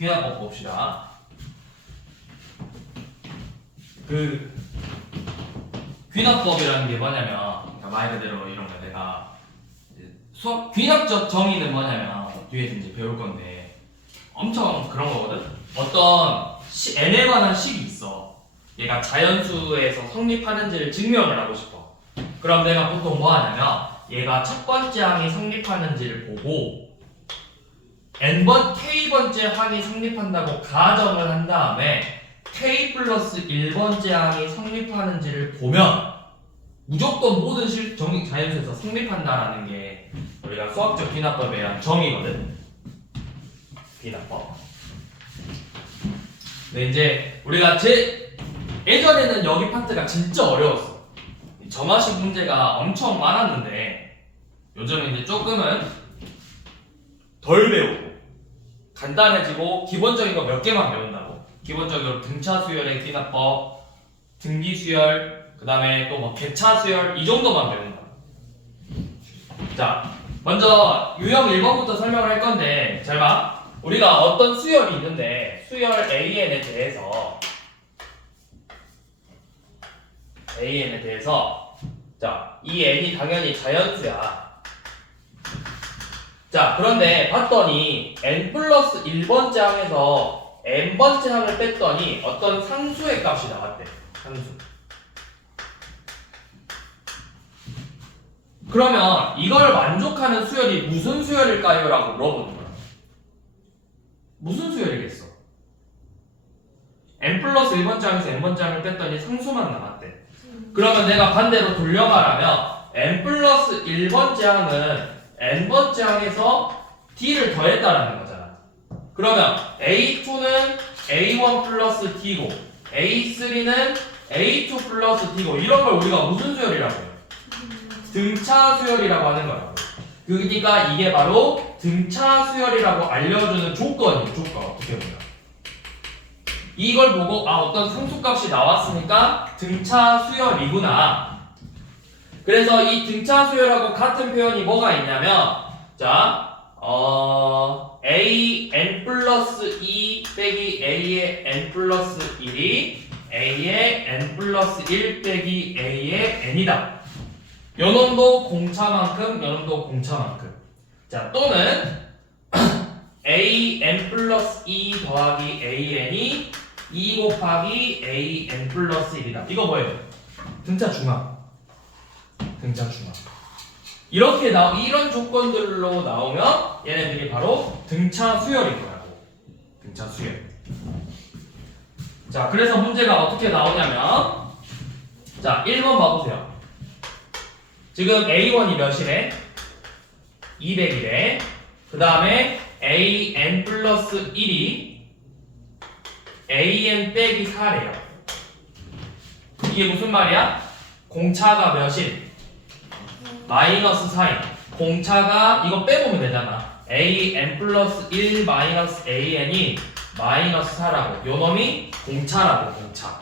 귀납법 봅시다. 그 귀납법이라는 게 뭐냐면, 그러니까 말 그대로 이런 거 내가 수학 귀납적 정의는 뭐냐면 뒤에서 이제 배울 건데 엄청 그런 거거든. 어떤 n에 관한 식이 있어. 얘가 자연수에서 성립하는지를 증명을 하고 싶어. 그럼 내가 보통 뭐 하냐면 얘가 첫 번째 항이 성립하는지를 보고 k번째 항이 성립한다고 가정을 한 다음에 k 플러스 1번째 항이 성립하는지를 보면 무조건 모든 자연수에서 성립한다라는 게 우리가 수학적 귀납법에 대한 정의거든. 귀납법. 근데 이제 우리가 예전에는 여기 파트가 진짜 어려웠어. 점화식 문제가 엄청 많았는데 요즘은 이제 조금은 덜 배우고 간단해지고 기본적인 거 몇 개만 배운다고. 기본적으로 등차 수열의 귀납법, 등기 수열, 그 다음에 또 뭐 개차 수열 이 정도만 배운다고. 자, 먼저 유형 1번부터 설명을 할 건데 잘 봐. 우리가 어떤 수열이 있는데 수열 AN에 대해서 자, 이 N이 당연히 자연수야. 자, 그런데 봤더니 N 플러스 1번째 항에서 N번째 항을 뺐더니 어떤 상수의 값이 나왔대. 상수. 그러면 이걸 만족하는 수열이 무슨 수열일까요? 라고 물어보는 거야. 무슨 수열이겠어? N 플러스 1번째 항에서 N번째 항을 뺐더니 상수만 남았대. 그러면 내가 반대로 돌려 말하면 N 플러스 1번째 항은 N번째 항에서 D를 더했다라는 거잖아. 그러면 A2는 A1 플러스 D고 A3는 A2 플러스 D고 이런 걸 우리가 무슨 수열이라고 해요? 등차 수열이라고 하는 거라고. 그러니까 이게 바로 등차 수열이라고 알려주는 조건이에요. 조건. 어떻게 보면 이걸 보고 어떤 상수값이 나왔으니까 등차 수열이구나. 그래서 이 등차 수열하고 같은 표현이 뭐가 있냐면 자, a n 플러스 2 빼기 a의 n 플러스 1이 a의 n 플러스 1 빼기 a의 n이다. 요놈도 공차만큼, 요놈도 공차만큼. 자, 또는 a n 플러스 2 더하기 a n이 2 곱하기 a n 플러스 1이다. 이거 뭐예요? 등차 중앙. 등차 중앙. 이렇게 이런 조건들로 나오면 얘네들이 바로 등차 수열인 거라고. 등차 수열. 자, 그래서 문제가 어떻게 나오냐면 자, 1번 봐보세요. 지금 A1이 몇이래? 200이래. 그 다음에 AN 플러스 1이 AN 빼기 4래요. 이게 무슨 말이야? 공차가 몇인? 마이너스 4인. 공차가 이거 빼보면 되잖아. AN 플러스 1 마이너스 AN이 마이너스 4라고. 요놈이 공차라고. 공차.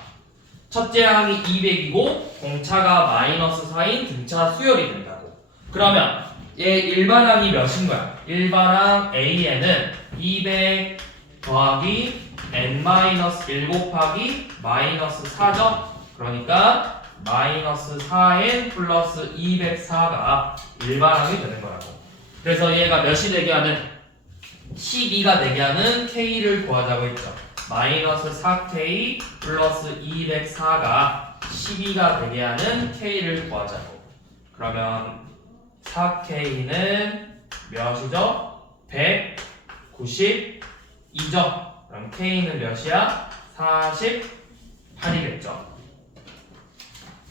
첫째 항이 200이고 공차가 마이너스 4인 등차 수열이 된다고. 그러면 얘 일반항이 몇인 거야? 일반항 AN은 200 더하기 n-1 곱하기 마이너스 4죠? 그러니까 마이너스 4n 플러스 204가 일반항이 되는 거라고. 그래서 얘가 몇이 되게 하는 12가 되게 하는 K를 구하자고 했죠. 마이너스 4K 플러스 204가 12가 되게 하는 K를 구하자고. 그러면 4K는 몇이죠? 192죠? 그럼 K는 몇이야? 48이겠죠.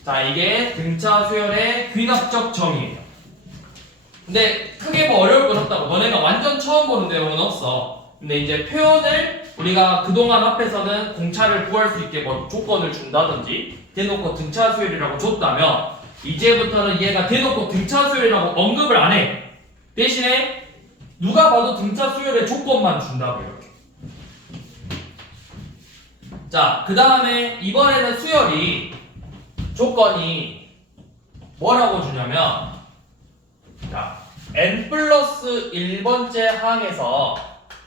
자, 이게 등차 수열의 귀납적 정의예요. 근데 크게 뭐 어려울 건 없다고. 너네가 완전 처음 보는 내용은 없어. 근데 이제 표현을 우리가 그동안 앞에서는 공차를 구할 수 있게 뭐 조건을 준다든지 대놓고 등차 수열이라고 줬다면 이제부터는 얘가 대놓고 등차 수열이라고 언급을 안 해. 대신에 누가 봐도 등차 수열의 조건만 준다고 이렇게. 자, 그 다음에 이번에는 수열이 조건이 뭐라고 주냐면 자, n 플러스 1번째 항에서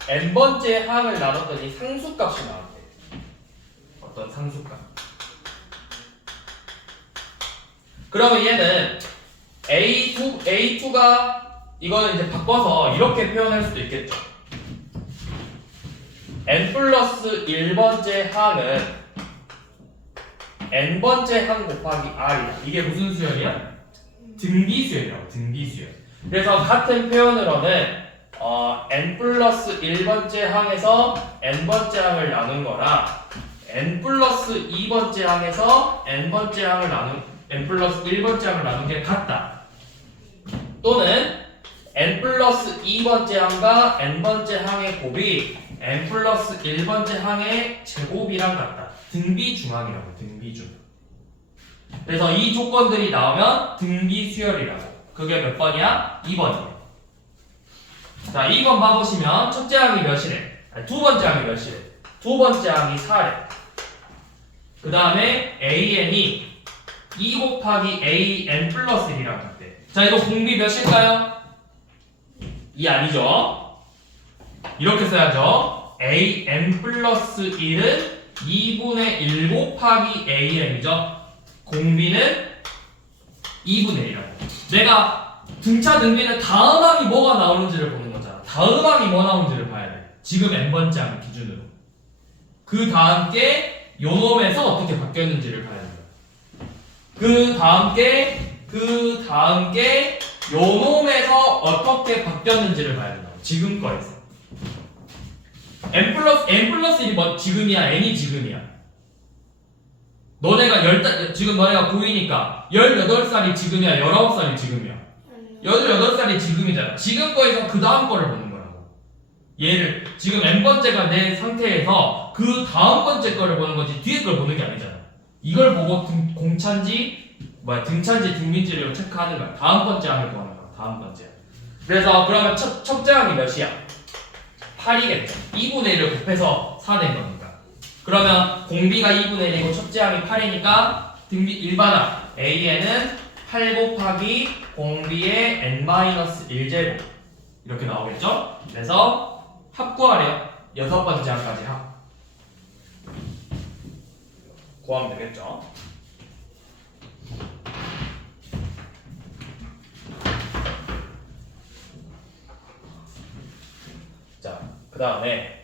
n번째 항을 나눴더니 상수값이 나왔대. 어떤 상수값. 그러면 얘는 A2가 이거는 이제 바꿔서 이렇게 표현할 수도 있겠죠. n 플러스 1번째 항은 n번째 항 곱하기 r이야. 이게 무슨 수열이야? 등비수열이라고. 등비수열. 그래서 같은 표현으로는 n 플러스 1번째 항에서 n번째 항을 나눈 거랑 n 플러스 2번째 항에서 n번째 항을 n 플러스 1번째 항을 나눈 게 같다. 또는 n 플러스 2번째 항과 n번째 항의 곱이 n 플러스 1번째 항의 제곱이랑 같다. 등비중항이라고. 등비중. 그래서 이 조건들이 나오면 등비수열이라고. 그게 몇 번이야? 2번이야. 자, 2번 봐보시면 첫째 항이 몇이래? 아니, 두 번째 항이 몇이래? 두 번째 항이 4래. 그 다음에 AN이 2 곱하기 AN 플러스 1이랑 같대. 자, 이거 공비 몇일까요? 2 아니죠? 이렇게 써야죠. AN 플러스 1은 2분의 1 곱하기 AN이죠. 공비는 2분의 1이라고. 내가 등차 등비는 다음 항이 뭐가 나오는지를 보는 거잖아. 다음 항이 뭐 나오는지를 봐야 돼. 지금 n번째 항 기준으로. 그 다음 게 요놈에서 어떻게 바뀌었는지를 봐야 돼. 그 다음 게 요놈에서 어떻게 바뀌었는지를 봐야 된다고. 지금 거에서. n 플러스 1이 뭐 지금이야? n이 지금이야? 지금 너네가 고2니까 18살이 지금이야? 19살이 지금이야? 18살이 지금이잖아. 지금 거에서 그 다음 거를 보는 거라고. 얘를 지금 n번째가 내 상태에서 그 다음 번째 거를 보는 거지 뒤에 걸 보는 게 아니잖아. 이걸 보고 등차인지 등비인지를 체크하는 거야. 다음 번째 항을 구하는 거야. 다음 번째. 그래서 그러면 첫째 항이 몇이야? 8이겠죠. 2분의 1을 곱해서 4 된 겁니다. 그러면 공비가 2분의 1이고 첫째 항이 8이니까 등비 일반항 AN은 8 곱하기 공비의 n-1제곱 이렇게 나오겠죠? 그래서 합 구하래요. 여섯 번째 항까지 합 구하면 되겠죠? 자, 그 다음에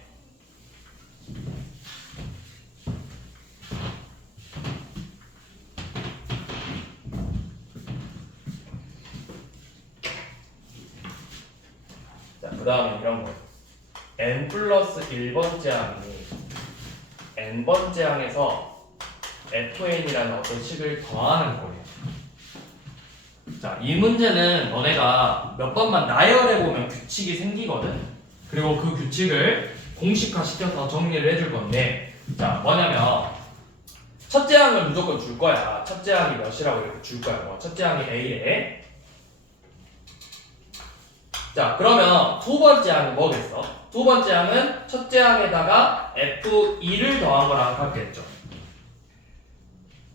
이런 거. n 플러스 1번째 항이 n번째 항에서 fn이라는 어떤 식을 더하는 거예요. 자, 이 문제는 너네가 몇 번만 나열해보면 규칙이 생기거든. 그리고 그 규칙을 공식화 시켜서 정리를 해줄 건데, 자, 뭐냐면 첫째 항을 무조건 줄 거야. 첫째 항이 몇이라고 이렇게 줄 거야. 뭐 첫째 항이 A에. 자, 그러면 두 번째 항은 뭐겠어? 두 번째 항은 첫째 항에다가 F2를 더한 거랑 같겠죠.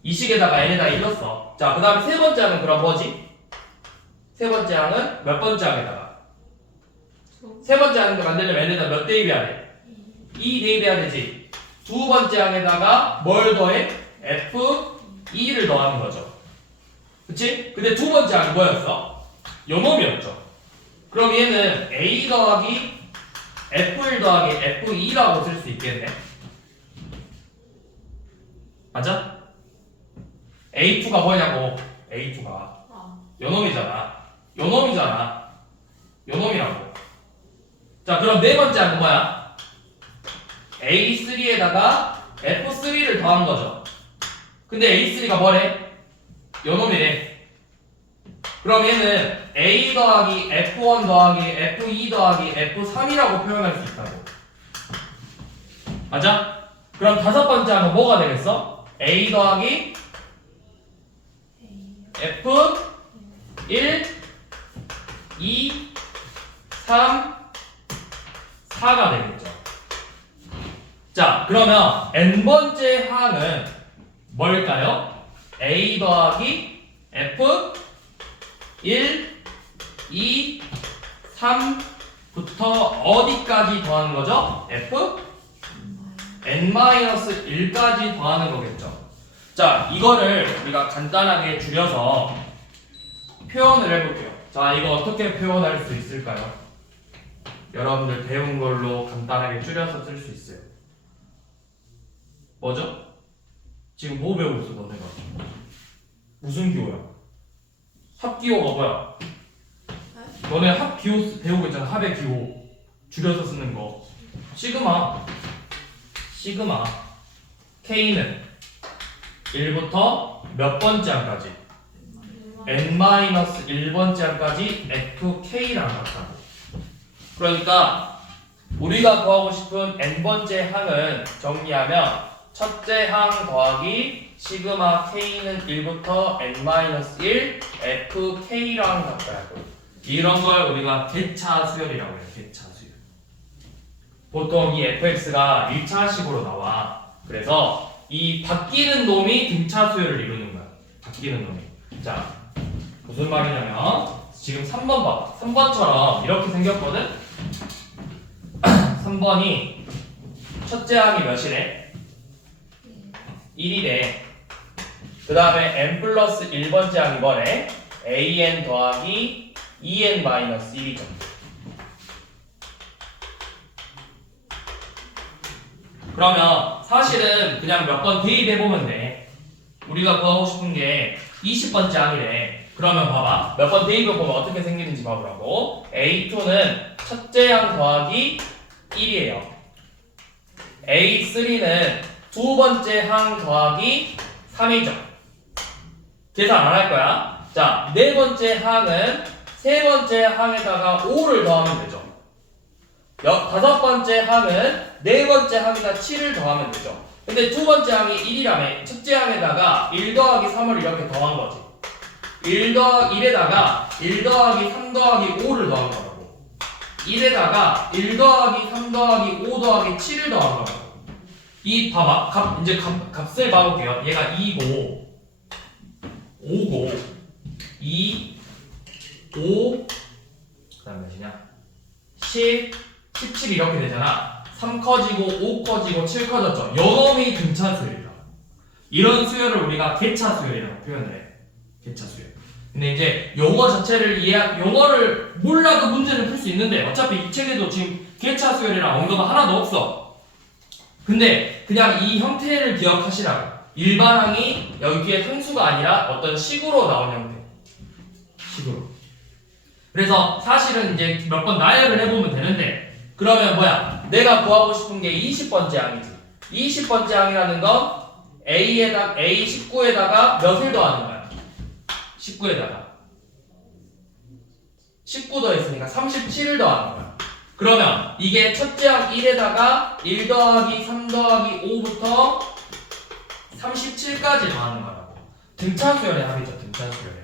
이 식에다가 n에다 1 넣었어. 자, 그 다음에 세 번째 항은 그럼 뭐지? 세 번째 항은 몇 번째 항에다가? 세 번째 항을 만들려면 n에다 몇 대입해야 돼? 2 대입해야 되지. 두 번째 항에다가 뭘 더해? F2를 더하는 거죠. 그치? 근데 두 번째 항이 뭐였어? 요놈이었죠. 그럼 얘는 A 더하기 F1 더하기 F2라고 쓸 수 있겠네. 맞아? A2가 뭐냐고. A2가 요놈이잖아. 요놈이라고. 자, 그럼 네 번째 항은 뭐야? A3에다가 F3를 더한 거죠. 근데 A3가 뭐래? 요놈이래. 그럼 얘는 A 더하기 F1 더하기 F2 더하기 F3이라고 표현할 수 있다고. 맞아? 그럼 다섯 번째 항은 뭐가 되겠어? A 더하기 F1, 2, 3, 4가 되겠죠. 자, 그러면 n번째 항은 뭘까요? A 더하기 F 1, 2, 3, 부터 어디까지 더하는 거죠? f n-1까지 더하는 거겠죠. 자, 이거를 우리가 간단하게 줄여서 표현을 해볼게요. 자, 이거 어떻게 표현할 수 있을까요? 여러분들 배운 걸로 간단하게 줄여서 쓸 수 있어요. 뭐죠? 지금 뭐 배우고 있어, 너네가? 무슨 기호야? 합기호가 뭐야? 너네 합기호 배우고 있잖아. 합의 기호 줄여서 쓰는 거. 시그마 K는 1부터 몇 번째 항까지? n-1번째 항까지 FK랑 같다고. 그러니까 우리가 구하고 싶은 n번째 항은 정리하면 첫째 항 더하기 시그마 K는 1부터 n-1 FK랑 같다고. 이런 걸 우리가 개차 수열이라고 해요. 개차 수열. 보통 이 fx가 1차식으로 나와. 그래서 이 바뀌는 놈이 등차 수열을 이루는 거야. 바뀌는 놈이. 자, 무슨 말이냐면 지금 3번 봐. 3번처럼 이렇게 생겼거든? 3번이 첫째 항이 몇이래? 1이래. 그 다음에 n 플러스 1번째 항이 뭐래? an 더하기 2n-1이죠. 그러면 사실은 그냥 몇 번 대입해보면 돼. 우리가 구하고 싶은 게 20번째 항이래. 그러면 봐봐. 몇 번 대입해보면 어떻게 생기는지 봐보라고. A2는 첫째 항 더하기 1이에요. A3는 두 번째 항 더하기 3이죠. 계산 안 할 거야. 자, 네 번째 항은 세 번째 항에다가 5를 더하면 되죠. 다섯 번째 항은 네 번째 항에다 7을 더하면 되죠. 근데 두 번째 항이 1이라며 첫째 항에다가 1 더하기 3을 이렇게 더한 거지. 1에다가 1 더하기 3 더하기 5를 더한 거라고. 1에다가 1 더하기 3 더하기 5 더하기 7을 더한 거라고. 이 봐봐. 이제 값을 봐볼게요. 얘가 2고 5고 2 5 그다음 몇이냐? 10 17 이렇게 되잖아. 3 커지고 5 커지고 7 커졌죠. 요놈이 등차 수열이다. 이런 수열을 우리가 개차 수열이라고 표현을 해. 개차 수열. 근데 이제 용어 자체를 용어를 몰라도 문제를 풀 수 있는데 어차피 이 책에도 지금 개차 수열이랑 언급은 하나도 없어. 근데 그냥 이 형태를 기억하시라고. 일반항이 여기 뒤에 상수가 아니라 어떤 식으로 나온 형태. 식으로. 그래서 사실은 이제 몇 번 나열을 해보면 되는데 그러면 뭐야? 내가 구하고 싶은 게 20번째 항이지. 20번째 항이라는 건 A19에다가 몇을 더하는 거야? 19에다가 19 더했으니까 37을 더하는 거야. 그러면 이게 첫째 항 1에다가 1 더하기 3 더하기 5부터 37까지 더하는 거라고. 등차수열의 합이죠. 등차수열의.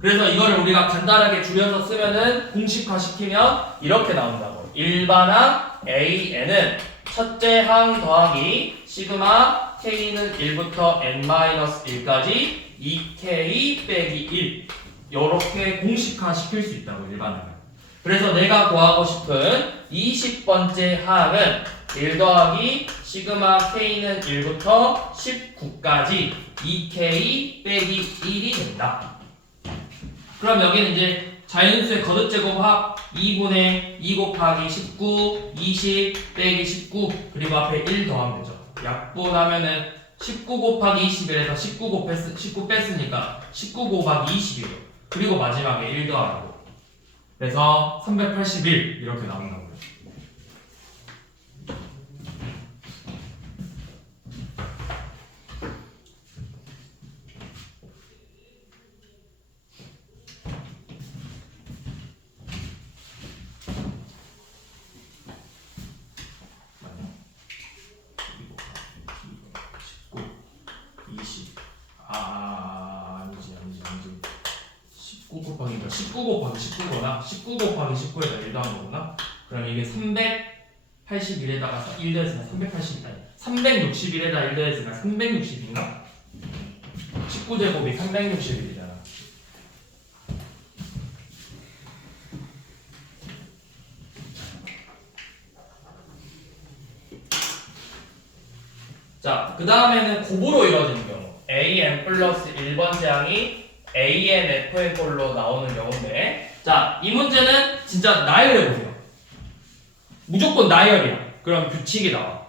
그래서 이거를 우리가 간단하게 줄여서 쓰면은 공식화 시키면 이렇게 나온다고. 일반항 AN은 첫째 항 더하기 시그마 K는 1부터 n-1까지 2K 빼기 1 이렇게 공식화 시킬 수 있다고. 일반항은. 그래서 내가 구하고 싶은 20번째 항은 1 더하기 시그마 K는 1부터 19까지 2K 빼기 1이 된다. 그럼 여기는 이제 자연수의 거듭제곱합 2분의 2 곱하기 19, 20 빼기 19 그리고 앞에 1 더하면 되죠. 약분하면은 19 곱하기 21에서 19 뺐으니까 19 곱하기 20이에요. 그리고 마지막에 1 더하고 그래서 381 이렇게 나온다고요. 아니지 19 곱하기 19거나 19 곱하기 19에다 1 더한 거구나. 그럼 이게 381에다가 1 더했으면 380 아니 361에다 1 더했으면 360인가? 19제곱이 361이잖아. 그 다음에는 곱으로 이루어지는 경우 an 플러스 1번 제항이 an fn 꼴로 나오는 경우인데 자, 이 문제는 진짜 나열해보세요. 무조건 나열이야. 그럼 규칙이 나와.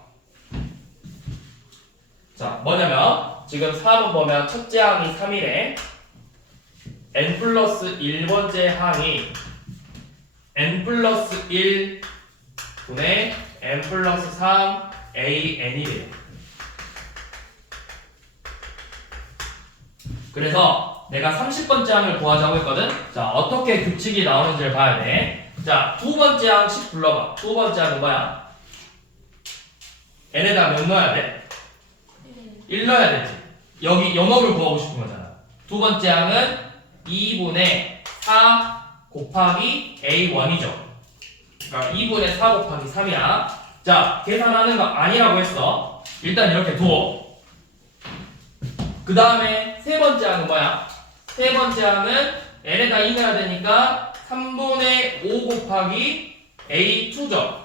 자, 뭐냐면 지금 4번 보면 첫째 항이 3이래. n 플러스 1번째 항이 n 플러스 1 분의 n 플러스 3 an이래요. 그래서 내가 30번째 항을 구하자고 했거든. 자, 어떻게 규칙이 나오는지를 봐야 돼. 자, 두 번째 항씩 불러봐. 두 번째 항은 뭐야? n에다 몇 넣어야 돼? 1 넣어야 되지. 여기 영역을 구하고 싶은 거잖아. 두 번째 항은 2분의 4 곱하기 a1이죠. 그러니까 2분의 4 곱하기 3이야. 자, 계산하는 거 아니라고 했어. 일단 이렇게 둬. 그 다음에 세 번째 항은 뭐야? 세 번째 항은 n에다 2 넣어야 되니까 3분의 5 곱하기 a2죠.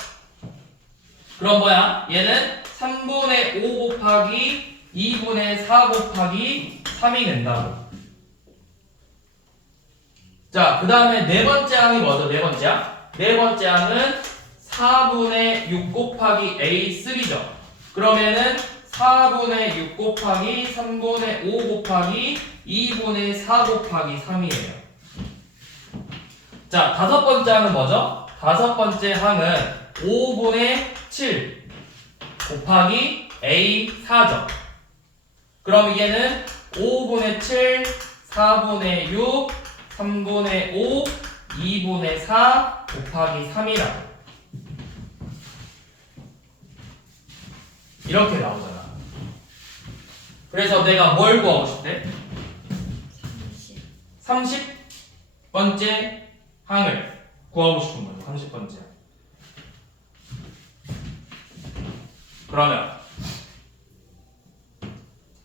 그럼 뭐야? 얘는 3분의 5 곱하기 2분의 4 곱하기 3이 된다고. 자, 그 다음에 네 번째 항이 뭐죠? 네 번째 항? 네 번째 항은 4분의 6 곱하기 a3죠. 그러면은 4분의 6 곱하기 3분의 5 곱하기 2분의 4 곱하기 3이에요. 자, 다섯 번째 항은 뭐죠? 다섯 번째 항은 5분의 7 곱하기 a4죠. 그럼 얘는 5분의 7, 4분의 6, 3분의 5, 2분의 4 곱하기 3이라고. 이렇게 나오잖아. 그래서 내가 뭘 구하고 싶대? 30번째 항을 구하고 싶은 거죠. 30번째. 그러면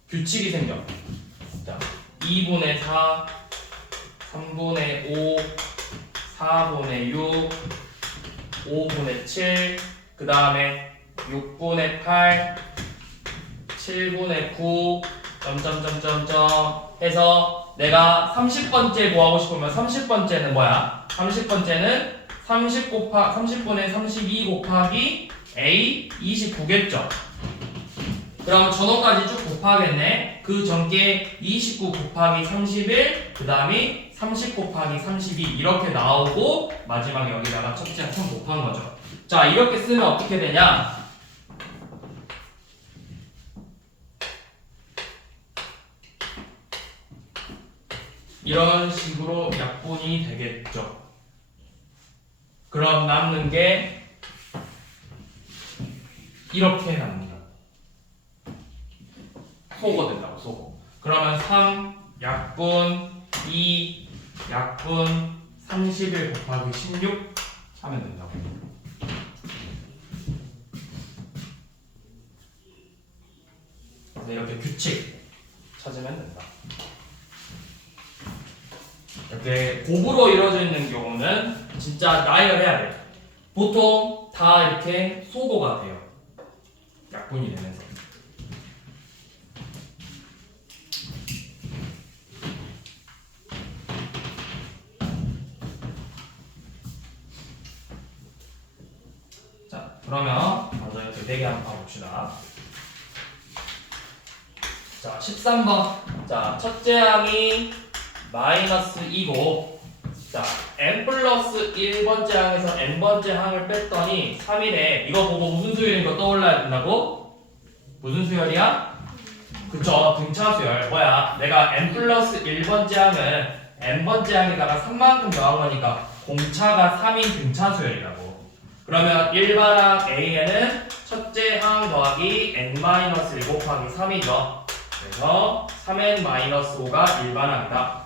규칙이 생겨. 자, 2분의 4, 3분의 5, 4분의 6, 5분의 7, 그 다음에 6분의 8, 7분의 9, 점점점점점 해서 내가 30번째 구하고 싶으면 30번째는 뭐야? 30번째는 30분의 32 곱하기 A 29겠죠? 그럼 전호까지 쭉 곱하겠네. 그 전께 29 곱하기 31, 그 다음에 30 곱하기 32 이렇게 나오고 마지막에 여기다가 첫째 항 곱한 거죠. 자, 이렇게 쓰면 어떻게 되냐? 이런 식으로 약분이 되겠죠. 그럼 남는 게 이렇게 남니다. 소거 된다고, 소거. 그러면 3 약분 2 약분 31 곱하기 16 하면 된다고. 이렇게 규칙 찾으면 된다. 이렇게 곱으로 이루어져 있는 경우는 진짜 나열해야 돼. 보통 다 이렇게 소거가 돼요. 약분이 되면서. 자, 그러면 먼저 이렇게 4개 한번 봐봅시다. 자, 13번. 자, 첫째 항이 마이너스 2고, 자, n 플러스 1번째 항에서 n번째 항을 뺐더니 3이래. 이거 보고 무슨 수열인 거 떠올라야 된다고? 무슨 수열이야? 그쵸, 등차수열. 뭐야? 내가 n 플러스 1번째 항은 n번째 항에다가 3만큼 더한 거니까 공차가 3인 등차수열이라고. 그러면 일반항 A에는 첫째 항 더하기 n-1 곱하기 3이죠. 그래서 3n-5가 일반항이다.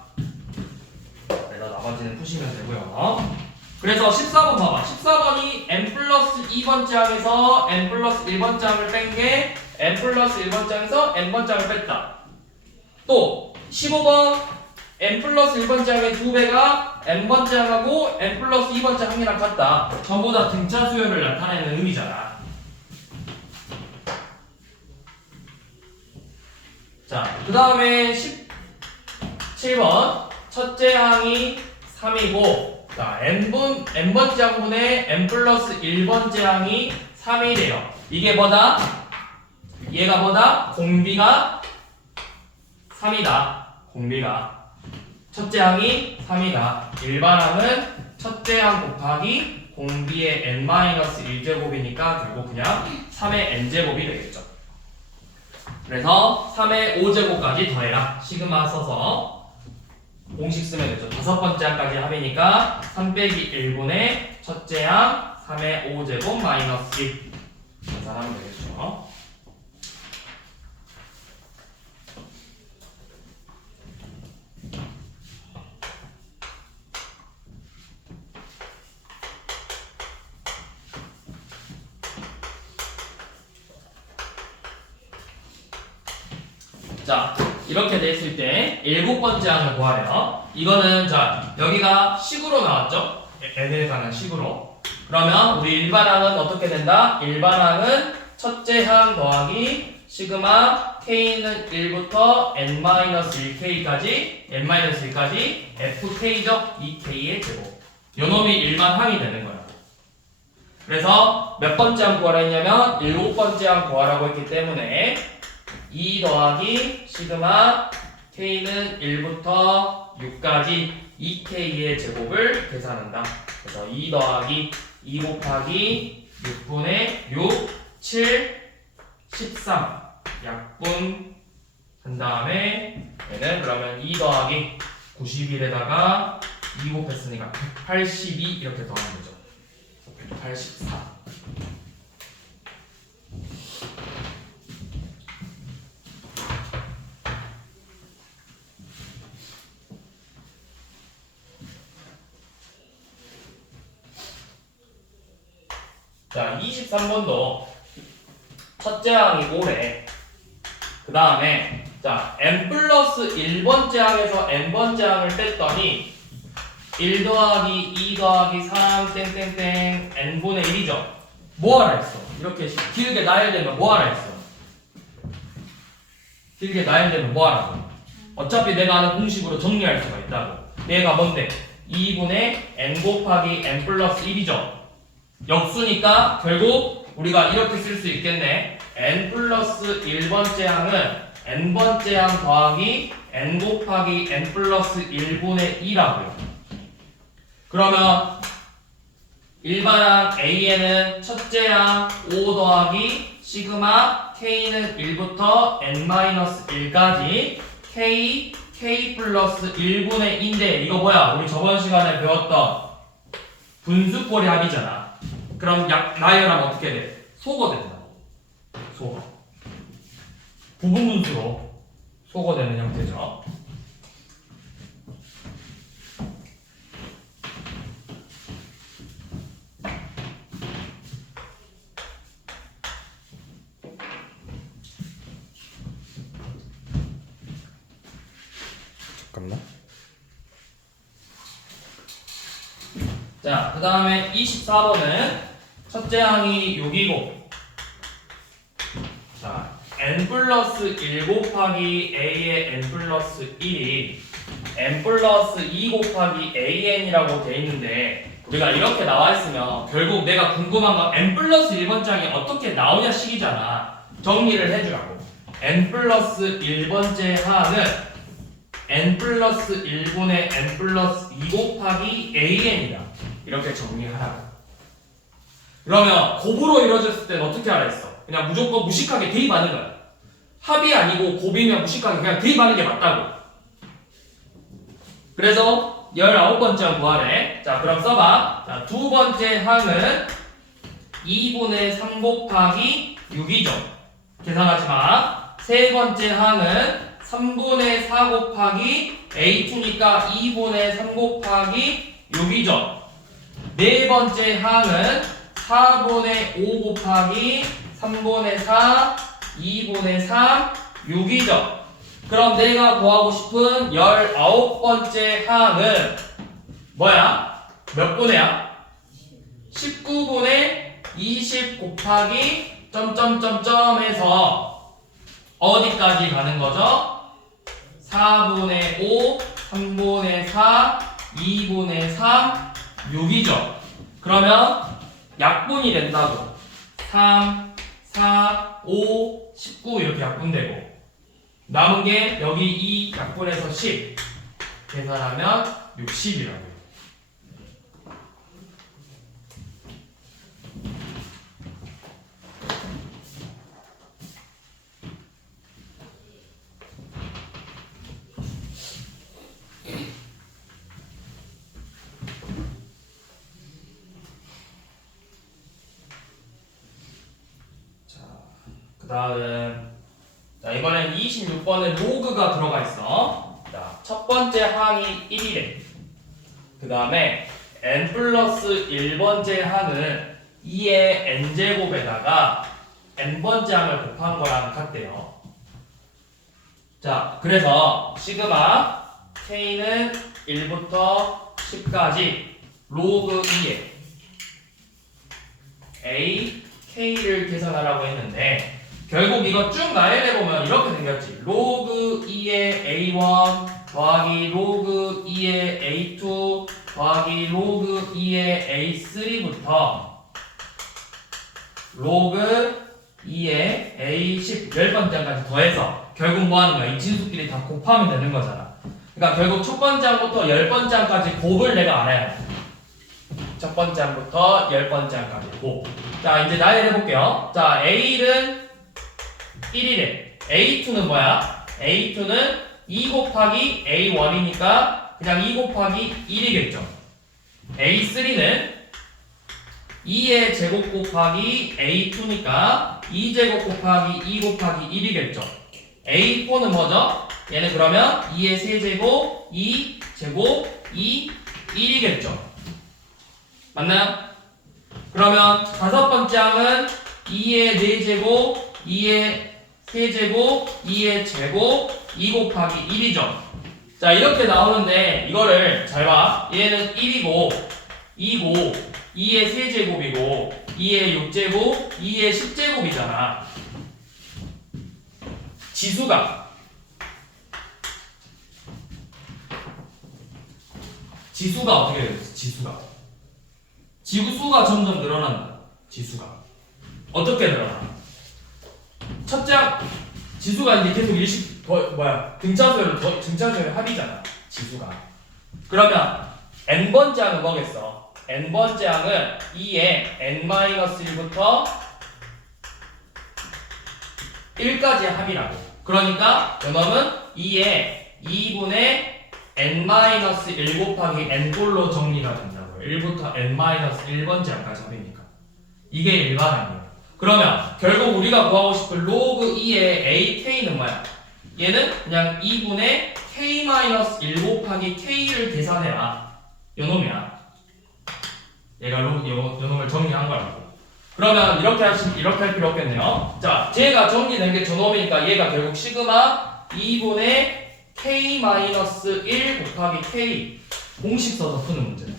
그래서 나머지는 푸시면 되고요. 그래서 14번 봐봐. 14번이 n 플러스 2번째 항에서 n 플러스 1번째 항을 뺀 게 n 플러스 1번째 항에서 n번째 항을 뺐다. 또 15번 n 플러스 1번째 항의 2배가 n번째 항하고 n 플러스 2번째 항이랑 같다. 전부 다 등차 수열을 나타내는 의미잖아. 그 다음에 17번 첫째 항이 3이고 자 n번째 항분의 n 플러스 1번째 항이 3이래요. 이게 뭐다? 얘가 뭐다? 공비가 3이다. 공비가 첫째 항이 3이다. 일반항은 첫째 항 곱하기 공비의 n-1제곱이니까 결국 그냥 3의 n제곱이 되겠죠. 그래서 3의 5제곱까지 더해라. 시그마 써서 공식 쓰면 되죠. 다섯 번째 항까지 합이니까 3 빼기 1분의 첫째 항 3의 5제곱 마이너스 1 계산하면 되겠죠. 자, 이렇게 돼 있을 때 7번째 항을 구하래요. 이거는 자, 여기가 식으로 나왔죠? n에 관한 식으로. 그러면 우리 일반항은 어떻게 된다? 일반항은 첫째 항 더하기 시그마 k는 1부터 n-1k까지 n-1까지 fk죠? 2k의 제곱. 요놈이 일반항이 되는 거야. 그래서 몇 번째 항 구하라 했냐면 7번째 항 구하라고 했기 때문에 2 더하기 시그마 k는 1부터 6까지 2k의 제곱을 계산한다. 그래서 2 더하기 2 곱하기 6분의 6, 7, 13 약분 한 다음에 얘는 그러면 2 더하기 91에다가 2 곱했으니까 182 이렇게 더하는 거죠. 184 자, 23번도 첫째 항이 5래. 그 다음에 자, n 플러스 1번째 항에서 n번째 항을 뺐더니 1 더하기 2 더하기 3 땡땡땡 n분의 1이죠. 뭐하라 했어? 이렇게 길게 나열되면 뭐하라 했어? 길게 나열되면 뭐하라고? 어차피 내가 아는 공식으로 정리할 수가 있다고. 얘가 뭔데? 2분의 n 곱하기 n 플러스 1이죠. 역수니까 결국 우리가 이렇게 쓸 수 있겠네. n 플러스 1번째 항은 n번째 항 더하기 n 곱하기 n 플러스 1분의 2라고요. 그러면 일반항 A에는 첫째 항 5 더하기 시그마 K는 1부터 n-1까지 K 플러스 1분의 2인데 이거 뭐야? 우리 저번 시간에 배웠던 분수꼴의 합이잖아. 그럼 나열하면 어떻게 돼? 소거된다고. 소거. 부분분수로 소거되는 형태죠. 잠깐만. 자, 그 다음에 24번은 첫째 항이 6이고 자, n 플러스 1 곱하기 a의 n 플러스 1이 n 플러스 2 곱하기 an이라고 돼 있는데 우리가 이렇게 나와 있으면 결국 내가 궁금한 건 n 플러스 1번째 항이 어떻게 나오냐 식이잖아. 정리를 해주라고. n 플러스 1번째 항은 n 플러스 1분의 n 플러스 2 곱하기 an이다. 이렇게 정리하라고. 그러면 곱으로 이루어졌을 때는 어떻게 하라 했어? 그냥 무조건 무식하게 대입하는 거야. 합이 아니고 곱이면 무식하게 그냥 대입하는 게 맞다고. 그래서 19번째 항 구하래. 자, 그럼 써봐. 자, 두 번째 항은 2분의 3 곱하기 6이죠. 계산하지 마. 세 번째 항은 3분의 4 곱하기 A2니까 2분의 3 곱하기 6이죠. 네 번째 항은 4분의 5 곱하기 3분의 4, 2분의 3, 6이죠. 그럼 내가 구하고 싶은 19번째 항은 뭐야? 몇 분의야? 19분의 20 곱하기 점점점점에서 어디까지 가는 거죠? 4분의 5, 3분의 4, 2분의 3, 6이죠. 그러면 약분이 된다고. 3, 4, 5, 19 이렇게 약분되고 남은 게 여기 2 약분해서 10 계산하면 60이라고요. 그 다음 이번엔 26번에 로그가 들어가 있어. 자, 첫 번째 항이 1이래. 그 다음에 n 플러스 1번째 항은 2의 n제곱에다가 n번째 항을 곱한 거랑 같대요. 자, 그래서 시그마 k는 1부터 10까지 로그 2에 a k를 계산하라고 했는데 결국 이거 쭉 나열해보면 이렇게 생겼지. 로그 2의 A1 더하기 로그 2의 A2 더하기 로그 2의 A3부터 로그 2의 A10 10번째까지 더해서 결국 뭐 하는 거야? 이 진수끼리 다 곱하면 되는 거잖아. 그러니까 결국 첫 번째 항부터 10번째 항까지 곱을 내가 알아야 돼. 첫 번째 항부터 10번째 항까지 곱. 자, 이제 나열해볼게요. 자, A는 1이래. A2는 뭐야? A2는 2 곱하기 A1이니까 그냥 2 곱하기 1이겠죠. A3는 2의 제곱 곱하기 A2니까 2제곱 곱하기 2 곱하기 1이겠죠. A4는 뭐죠? 얘는 그러면 2의 세제곱, 2제곱, 2, 1이겠죠. 맞나요? 그러면 다섯 번째 항은 2의 4제곱, 2의 세제곱, 2의 제곱, 2 곱하기 1이죠. 자, 이렇게 나오는데 이거를 잘 봐. 얘는 1이고 2고 2의 세제곱이고 2의 6제곱, 2의 10제곱이잖아. 지수가 어떻게 되겠어? 지수가 점점 늘어난다. 지수가 어떻게 늘어나? 첫째 지수가 이제 계속 등차수열 합이잖아. 지수가. 그러면 n번째 항은 뭐겠어? n번째 항은 2의 n-1부터 1까지 합이라고. 그러니까 요놈은 2의 2분의 n-1 곱하기 n꼴로 정리가 된다고요. 1부터 n-1번째 항까지 합이니까. 이게 일반항이에요. 그러면 결국 우리가 구하고 싶은 로그 2의 ak는 뭐야? 얘는 그냥 2분의 k-1 곱하기 k를 계산해라. 요놈이야. 얘가 요놈을 정리한 거라고. 그러면 이렇게 할 필요 없겠네요. 자, 쟤가 정리된 게 저놈이니까 얘가 결국 시그마 2분의 k-1 곱하기 k 공식 써서 푸는 문제예요.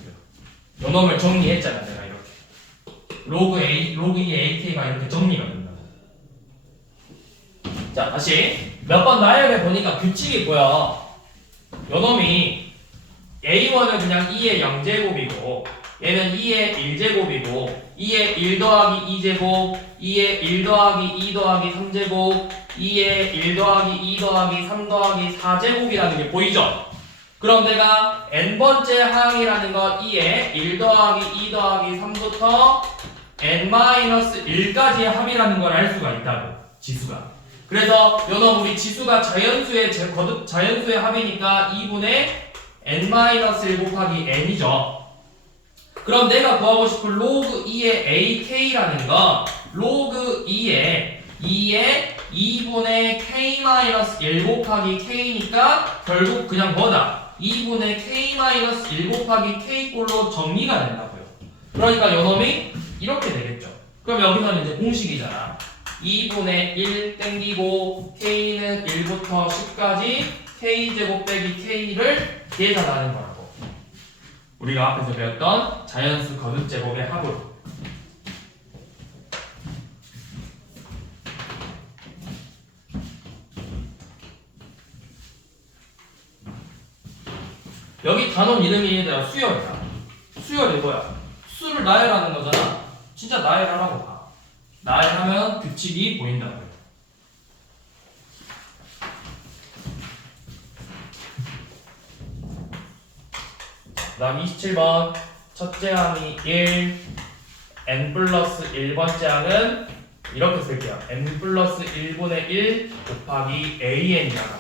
요놈을 정리했잖아, 내가 이렇게. 로그 2의 ak가 이렇게 정리가 된다고. 자, 다시 몇 번 나열해 보니까 규칙이 보여. 요놈이 a1은 그냥 2의 0제곱이고 얘는 2의 1제곱이고 2의 1 더하기 2제곱 2의 1 더하기 2 더하기 3제곱 2의 1 더하기 2 더하기 3 더하기 4제곱이라는 게 보이죠? 그럼 내가 n번째 항이라는 거 2의 1 더하기 2 더하기 3부터 n-1까지의 합이라는 걸 알 수가 있다고. 지수가. 그래서 요놈 우리 지수가 자연수의 합이니까 2분의 n-1 곱하기 n이죠. 그럼 내가 구하고 싶은 로그 2의 ak라는 건 로그 2의 2분의 k-1 곱하기 k니까 결국 그냥 뭐다? 2분의 k-1 곱하기 k꼴로 정리가 된다고요. 그러니까 요놈이 이렇게 되겠죠. 그럼 여기서는 이제 공식이잖아. 2분의 1 땡기고 k는 1부터 10까지 k제곱 빼기 k를 계산하는 거라고. 우리가 앞에서 배웠던 자연수 거듭제곱의 합으로. 여기 단원 이름이 얘들아 수열이야. 수열이 뭐야? 수를 나열하는 거잖아. 진짜 나열하라고 봐. 나열하면 규칙이 보인다고요. 그다음 27번 첫째 항이 1 n 플러스 1번째 항은 이렇게 쓸게요. n 플러스 1분의 1 곱하기 an이라 같아.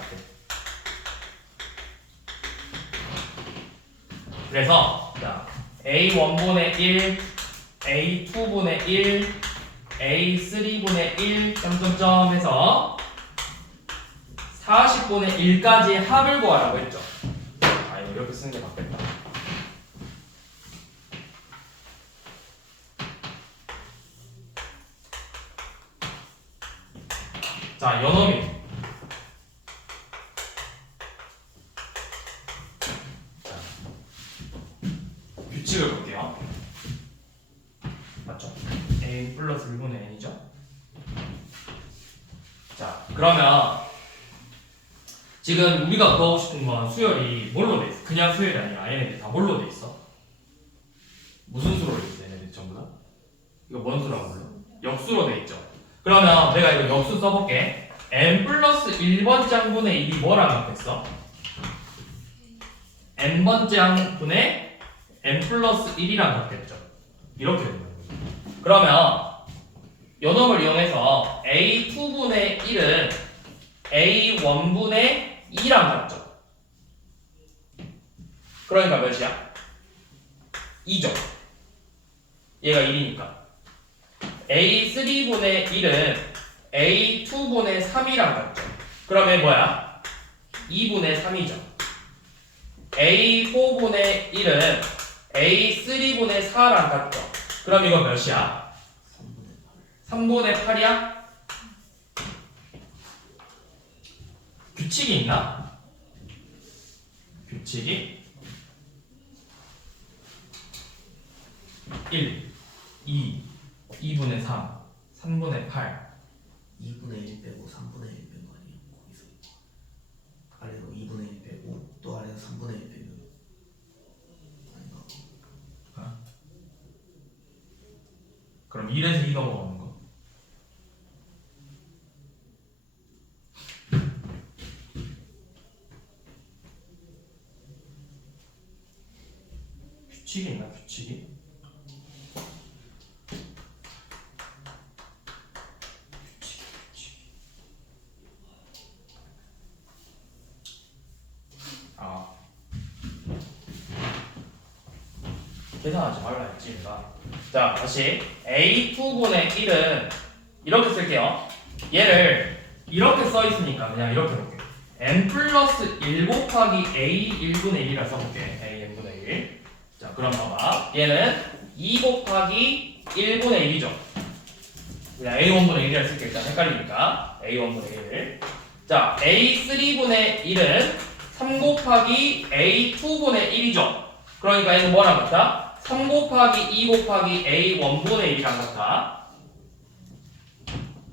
그래서 자, a1분의 1 a2분의 1 a3분의 1 점점점 해서 40분의 1까지 합을 구하라고 했죠. 아, 이렇게 쓰는 게 맞겠다. 자, 연어미. 규칙을 볼게요. 맞죠? a 플러스 1분의 n이죠? 자, 그러면 지금 우리가 구하고 싶은 건 수열이 뭘로 돼 있어? 그냥 수열이 아니라 얘네들 다 뭘로 돼 있어? 무슨 수로 돼 있어? 얘네들 전부 다? 이거 뭔 수라고 불러? 역수로 돼 있죠? 그러면 내가 이거 역수 써볼게. n 플러스 1번째 항분의 1이 뭐랑 같겠어? n번째 항분의 n 플러스 1이랑 같겠죠? 이렇게 되는 거예요. 그러면 요놈을 이용해서 a2분의 1은 a1분의 2랑 같죠? 그러니까 몇이야? 2죠? 얘가 1이니까 a3분의 1은 a2분의 3이랑 같죠? 그러면 뭐야? 2분의 3이죠. a4분의 1은 a3분의 4랑 같죠? 그럼 이거 몇이야? 3분의 8이야? 규칙이 있나? 규칙이 1, 2, 2분의 3, 3분의 8 2분의 1 빼고 3분의 1 뺀 거 아니에요? 거기서 아래로 2분의 1 빼고 또 아래로 3분의 1 빼면 아닌가? 그럼 1에서 2 넘어가는 거? 규칙이 있나? 규칙이? 아, 계산하지 말라 했지 내가. 자, 다시 a2분의 1은 이렇게 쓸게요. 얘를 이렇게 써 있으니까 그냥 이렇게 볼게. n 플러스 1 곱하기 a 1분의 1이라 써볼게. a n분의 1. 자, 그럼 봐봐. 얘는 2 곱하기 1분의 1이죠. 그냥 a1분의 1이라 쓸게. 일단 헷갈리니까 a1분의 1. 자, a3분의 1은 3 곱하기 a2분의 1이죠. 그러니까 얘는 뭐랑 같아? 3 곱하기 2 곱하기 a1분의 1이랑 같아.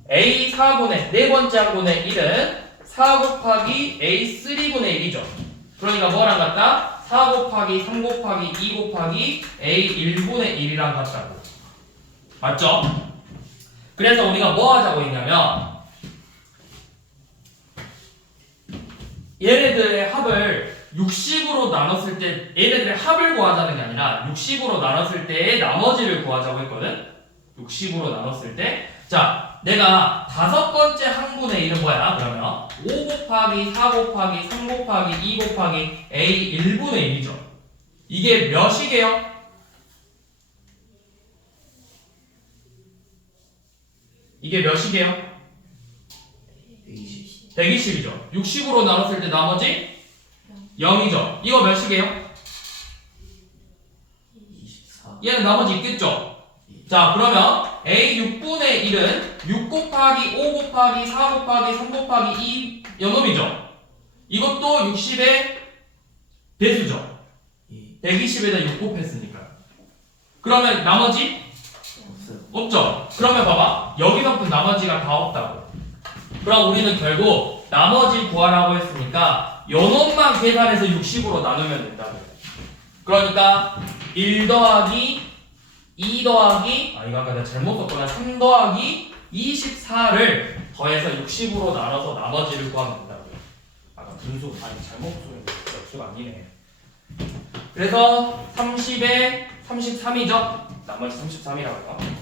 a4분의 네 번째 항분의 1은 4 곱하기 a3분의 1이죠. 그러니까 뭐랑 같다? 4 곱하기 3 곱하기 2 곱하기 a1분의 1이랑 같다고. 맞죠? 그래서 우리가 뭐 하자고 했냐면 얘네들의 합을 60으로 나눴을 때 얘네들의 합을 구하자는 게 아니라 60으로 나눴을 때의 나머지를 구하자고 했거든. 60으로 나눴을 때 자, 내가 다섯 번째 항분의 1은 뭐야? 그러면 5 곱하기 4 곱하기 3 곱하기 2 곱하기 a 1분의 1이죠. 이게 몇이게요? 이게 몇이게요? 120 120이죠. 60으로 나눴을 때 나머지 0이죠. 이거 몇이게요? 24 얘는 나머지 있겠죠? 자, 그러면 a 6분의 1은 6 곱하기 5 곱하기 4 곱하기 3 곱하기 2 연놈이죠. 이것도 60의 배수죠. 120에다 6 곱했으니까. 그러면 나머지 없어요. 없죠? 그러면 봐봐. 여기서부터 나머지가 다 없다고. 그럼 우리는 결국 나머지 구하라고 했으니까 요 놈만 계산해서 60으로 나누면 된다고. 그러니까 1 더하기 2 더하기 이거 아까 내가 잘못 썼구나. 3 더하기 24를 더해서 60으로 나눠서 나머지를 구하면 된다고. 아까 분수 잘못 쓰는 역수가 아니네. 그래서 30에 33이죠. 나머지 33이라고 해요.